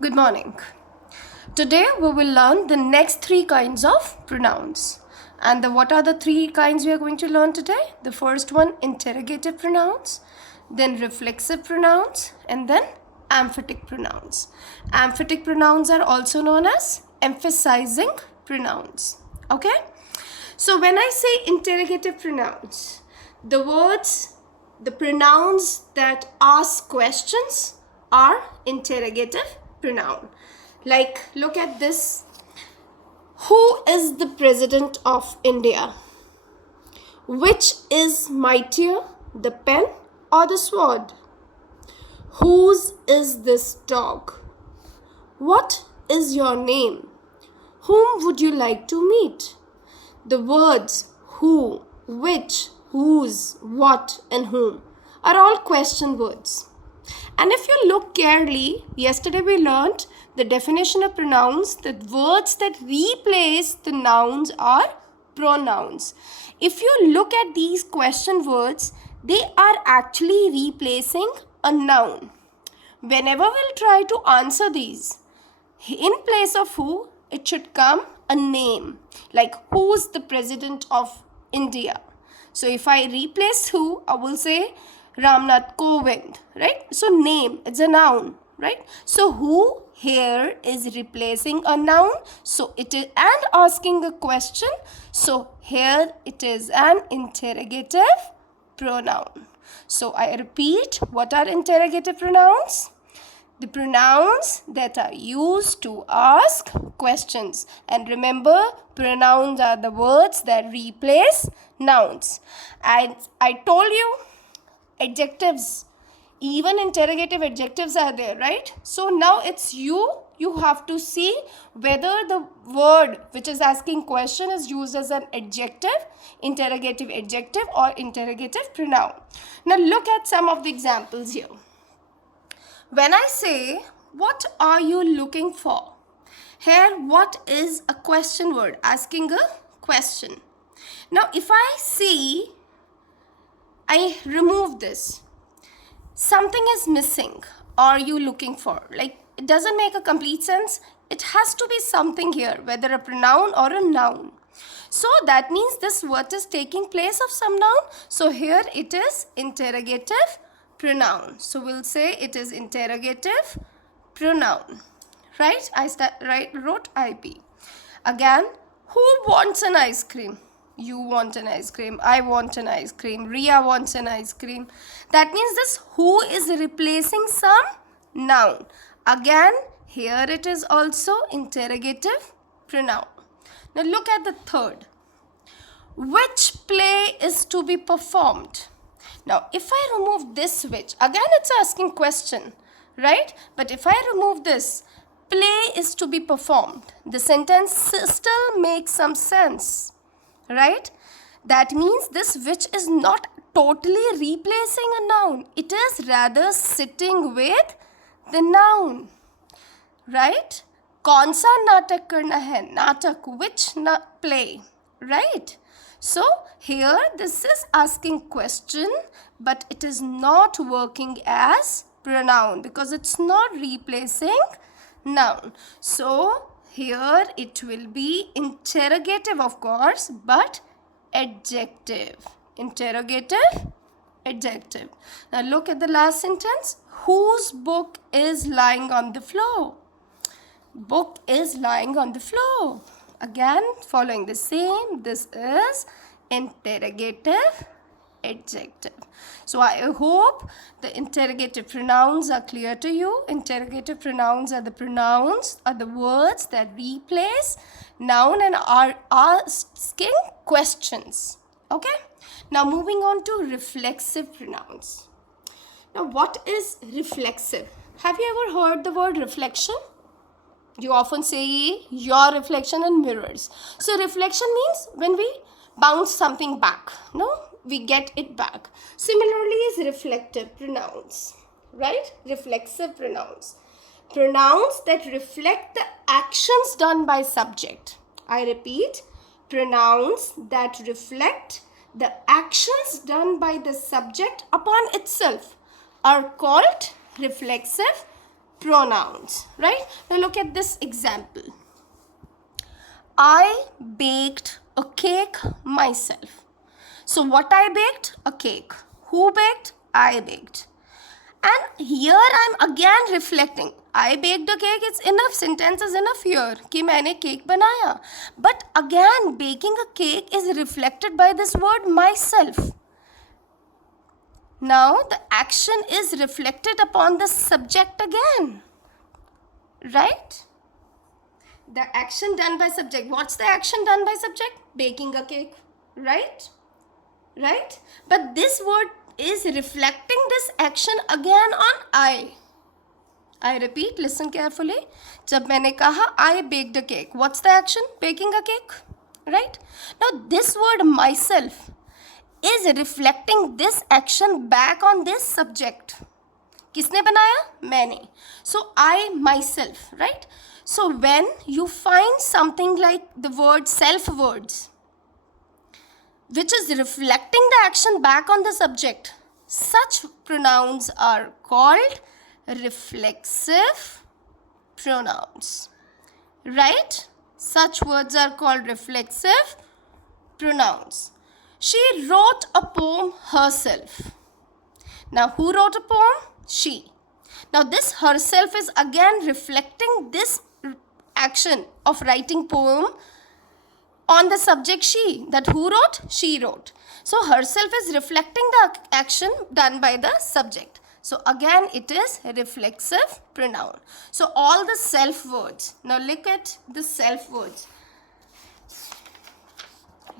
Good morning. Today we will learn the next three kinds of pronouns. And what are the three kinds we are going to learn today? The first one, interrogative pronouns, then reflexive pronouns, and then emphatic pronouns. Emphatic pronouns are also known as emphasizing pronouns. Okay? So when I say interrogative pronouns, the pronouns that ask questions are interrogative pronoun. Like, look at this. Who is the president of India? Which is mightier, the pen or the sword? Whose is this dog? What is your name? Whom would you like to meet? The words who, which, whose, what, and whom are all question words. And if you look carefully, yesterday we learned the definition of pronouns, that words that replace the nouns are pronouns. If you look at these question words, they are actually replacing a noun. Whenever we'll try to answer these, in place of who, it should come a name. Like, who's the president of India? So if I replace who, I will say Ramnath Kovind, right? So name, it's a noun, right? So who here is replacing a noun. So it is, and asking a question. So here it is an interrogative pronoun. So I repeat, what are interrogative pronouns? The pronouns that are used to ask questions. And remember, pronouns are the words that replace nouns. And I told you, adjectives, even interrogative adjectives are there, right? So now it's you have to see whether the word which is asking question is used as an adjective, interrogative adjective, or interrogative pronoun. Now look at some of the examples here. When I say, what are you looking for? Here, what is a question word? Asking a question. Now, if I see, I remove this. Something is missing. Are you looking for? Like, it doesn't make a complete sense. It has to be something here, whether a pronoun or a noun. So that means this word is taking place of some noun. So here it is interrogative pronoun. So we'll say it is interrogative pronoun. Right? I wrote IP. Again, who wants an ice cream? You want an ice cream. I want an ice cream. Ria wants an ice cream. That means this who is replacing some noun. Again, here it is also interrogative pronoun. Now look at the third. Which play is to be performed? Now, if I remove this which, again it's asking question, right? But if I remove this, play is to be performed, the sentence still makes some sense, right? That means this which is not totally replacing a noun. It is rather sitting with the noun, right? कौन सा नाटक करना है? नाटक, which play, right? So here this is asking question, but it is not working as pronoun because it's not replacing noun. So here it will be interrogative, of course, but adjective. Interrogative, adjective. Now look at the last sentence. Whose book is lying on the floor? Book is lying on the floor. Again, following the same, this is interrogative adjective. So I hope the interrogative pronouns are clear to you. Interrogative pronouns are the words that replace noun and are asking questions. Okay? Now moving on to reflexive pronouns. Now what is reflexive? Have you ever heard the word reflection? You often say your reflection in mirrors. So reflection means when we bounce something back, no? We get it back. Similarly is reflective pronouns, right? Reflexive pronouns. Pronouns that reflect the actions done by subject. I repeat, pronouns that reflect the actions done by the subject upon itself are called reflexive pronouns, right? Now look at this example. I baked a cake myself. So what I baked? A cake. Who baked? I baked. And here I'm again reflecting. I baked a cake. It's enough. Sentence is enough here. कि मैंने cake बनाया. But again, baking a cake is reflected by this word myself. Now the action is reflected upon the subject again. Right? The action done by subject. What's the action done by subject? Baking a cake. Right? Right? But this word is reflecting this action again on I. I repeat, listen carefully. जब मैंने कहा I baked a cake. What's the action? Baking a cake. Right? Now this word myself is reflecting this action back on this subject. किसने बनाया? मैंने. So I myself, right? So when you find something like the word self words, which is reflecting the action back on the subject, such pronouns are called reflexive pronouns. Right? Such words are called reflexive pronouns. She wrote a poem herself. Now, who wrote a poem? She. Now, this herself is again reflecting this action of writing poem on the subject she. That who wrote? She wrote. So, herself is reflecting the action done by the subject. So, again it is reflexive pronoun. So, all the self words. Now, look at the self words.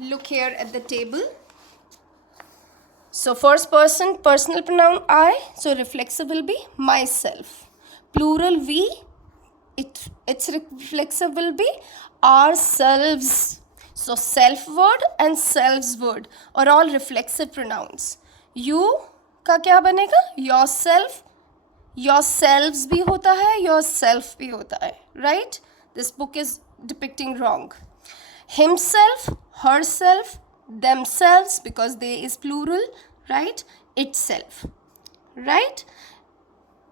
Look here at the table. So, first person, personal pronoun I. So, reflexive will be myself. Plural we. Its reflexive will be ourselves. So, self word and selves word are all reflexive pronouns. You का क्या बनेगा? Yourself. Yourselves भी होता है, yourself भी होता है. Right? This book is depicting wrong. Himself, herself, themselves, because they is plural, right? Itself. Right?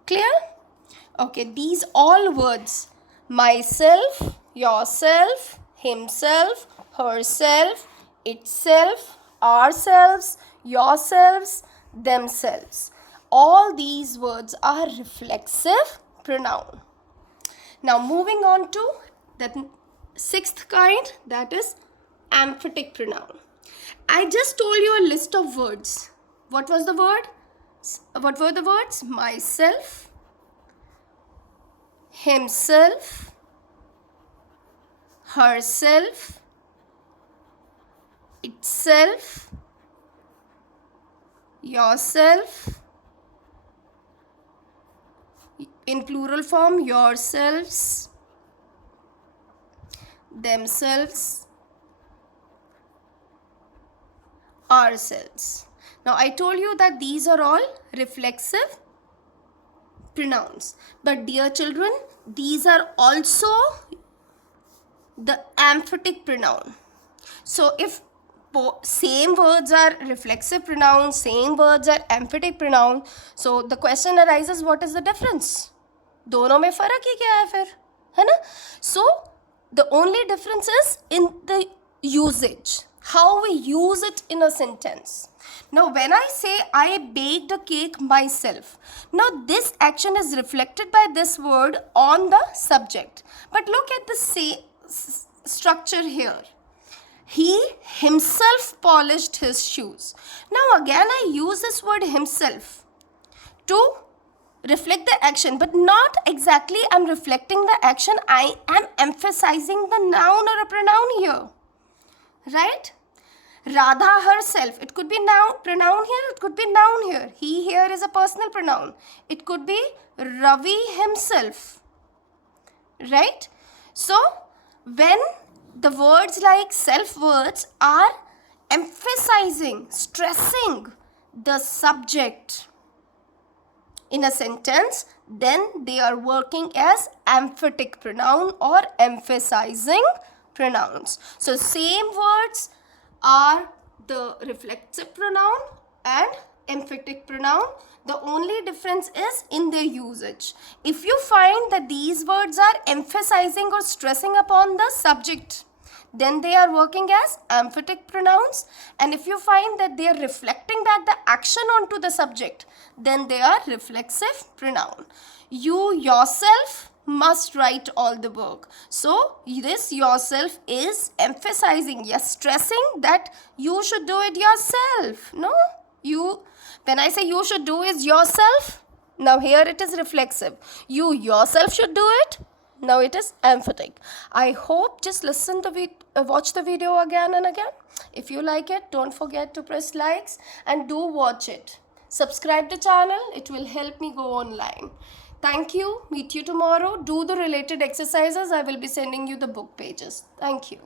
Clear? Okay, these all words, myself, yourself, himself, herself, itself, ourselves, yourselves, themselves. All these words are reflexive pronoun. Now moving on to the sixth kind, that is emphatic pronoun. I just told you a list of words. What was the word? What were the words? Myself, himself, herself, itself, yourself, in plural form, yourselves, themselves, ourselves. Now, I told you that these are all reflexive pronouns. But dear children, these are also the emphatic pronoun. So, if same words are reflexive pronoun, same words are emphatic pronoun, so the question arises, what is the difference? दोनों में फर्क ही क्या है फिर, है ना? So, the only difference is in the usage, how we use it in a sentence. Now, when I say I baked a cake myself, now this action is reflected by this word on the subject. But look at the structure here. He himself polished his shoes. Now, again I use this word himself to reflect the action, but not exactly I'm reflecting the action. I am emphasizing the noun or a pronoun here. Right? Radha herself. It could be noun, pronoun here. It could be noun here. He here is a personal pronoun. It could be Ravi himself. Right? So, when the words like self words are emphasizing, stressing the subject in a sentence, then they are working as emphatic pronoun or emphasizing pronouns. So, same words are the reflexive pronoun and emphatic pronoun. The only difference is in their usage. If you find that these words are emphasizing or stressing upon the subject, then they are working as emphatic pronouns. And if you find that they are reflecting back the action onto the subject, then they are reflexive pronoun. You yourself must write all the work. So this yourself is emphasizing, yes, stressing that you should do it yourself. No, you, when I say you should do is yourself, now here it is reflexive. You yourself should do it. Now it is emphatic. I hope just listen to watch the video again and again. If you like it, don't forget to press likes and do watch it. Subscribe the channel. It will help me go online. Thank you. Meet you tomorrow. Do the related exercises. I will be sending you the book pages. Thank you.